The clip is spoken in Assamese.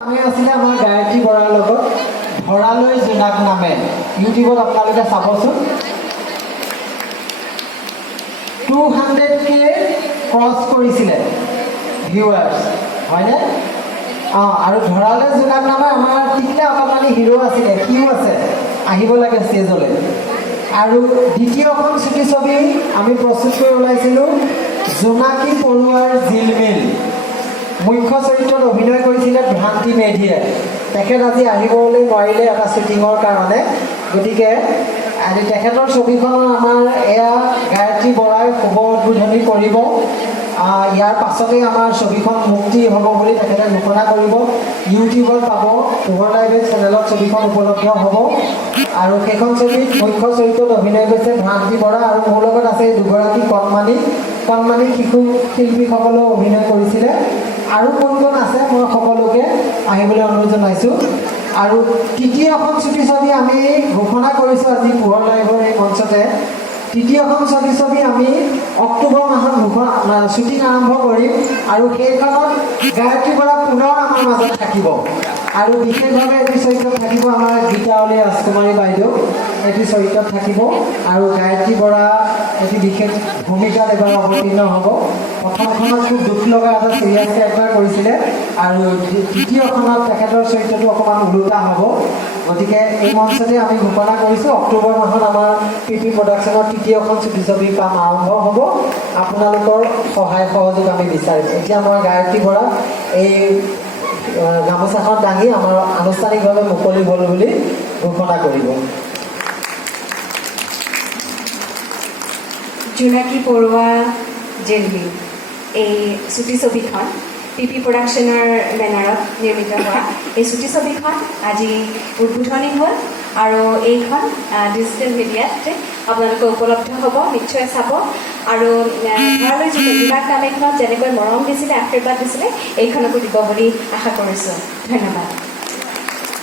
আমি আছিলে আমাৰ গায়ত্ৰী বৰাৰ লগত ধৰালৈ জোনাক নামে ইউটিউবত আপোনালোকে চাবচোন 200K ক্ৰছ কৰিছিলে ভিউৱাৰ্ছ হয়নে আৰু ধৰালৈ জোনাক নামে আমাৰ টিকলে অকণমানি হিৰো আছিলে সিও আছে আহিব লাগে ষ্টেজলৈ আৰু দ্বিতীয়খন ছুটি ছবি আমি প্ৰস্তুত কৰি ওলাইছিলোঁ জোনাকী পৰুৱাৰ জিলমিল মুখ্য চৰিত্ৰত অভিনয় কৰিছিলে ভ্ৰান্তি মেধিয়ে তেখেত আজি আহিবলৈ নোৱাৰিলে এটা শ্বুটিঙৰ কাৰণে গতিকে আজি তেখেতৰ ছবিখনৰ আমাৰ এয়া গায়ত্ৰী বৰাই শুভ উদ্বোধনী কৰিব ইয়াৰ পাছতেই আমাৰ ছবিখন মুক্তি হ'ব বুলি তেখেতে ঘোষণা কৰিব ইউটিউবত পাব পোহৰ লাইভে চেনেলত ছবিখন উপলব্ধ হ'ব আৰু সেইখন ছবিত মুখ্য চৰিত্ৰত অভিনয় কৰিছে ভ্ৰান্তি বৰা আৰু মোৰ লগত আছে দুগৰাকী কণমানি শিশু শিল্পীসকলেও অভিনয় কৰিছিলে আৰু কোন আছে মই সকলোকে আহিবলৈ অনুৰোধ জনাইছোঁ আৰু তৃতীয়খন ছুটি ছবি আমি ঘোষণা কৰিছোঁ আজি পোহৰ লাইভৰ এই মঞ্চতে তৃতীয়খন ছবি আমি অক্টোবৰ মাহত শ্বুটিং আৰম্ভ কৰিম আৰু সেইখনত গায়ত্ৰী বৰা পুনৰ আমাৰ মাজত থাকিব আৰু বিশেষভাৱে এটি চৰিত্ৰত থাকিব আমাৰ গীতাৱলী ৰাজকুমাৰী বাইদেউ এটি চৰিত্ৰত থাকিব আৰু গায়ত্ৰী বৰা এটি বিশেষ ভূমিকাত এবাৰ অৱতীৰ্ণ হ'ব প্ৰথমখনত খুব দুখ লগা এটা চিৰিয়াছ কেৰেক্টাৰ কৰিছিলে আৰু তৃতীয়খনত তেখেতৰ চৰিত্ৰটো অকণমান ওলোটা হ'ব গতিকে এই মঞ্চতে আমি ঘোষণা কৰিছোঁ অক্টোবৰ মাহত আমাৰ পিপি প্ৰডাকশ্যনৰ তৃতীয়খন ছুটি ছবিৰ কাম আৰম্ভ হ'ব আপোনালোকৰ সহায় সহযোগ আমি বিচাৰিম এতিয়া মই গায়ত্ৰী বৰা এই গামোচাখন দাঙি আমাৰ আনুষ্ঠানিকভাৱে মুকলি হ'ল বুলি ঘোষণা কৰিব জোনাকী পৰুৱা জিলমিল এই ছুটি ছবিখন পিপি প্ৰডাকশ্যনৰ বেনাৰত নিৰ্মিত হোৱা এই ছুটি ছবিখন আজি উদ্বোধনী হ'ল আৰু এইখন ডিজিটেল মিডিয়াত আপোনালোকে উপলব্ধ হ'ব নিশ্চয় চাব আৰু ধৰালৈ জোনাক নামেখনত যেনেকৈ মৰম দিছিলে আশীৰ্বাদ দিছিলে এইখনকো দিব বুলি আশা কৰিছোঁ ধন্যবাদ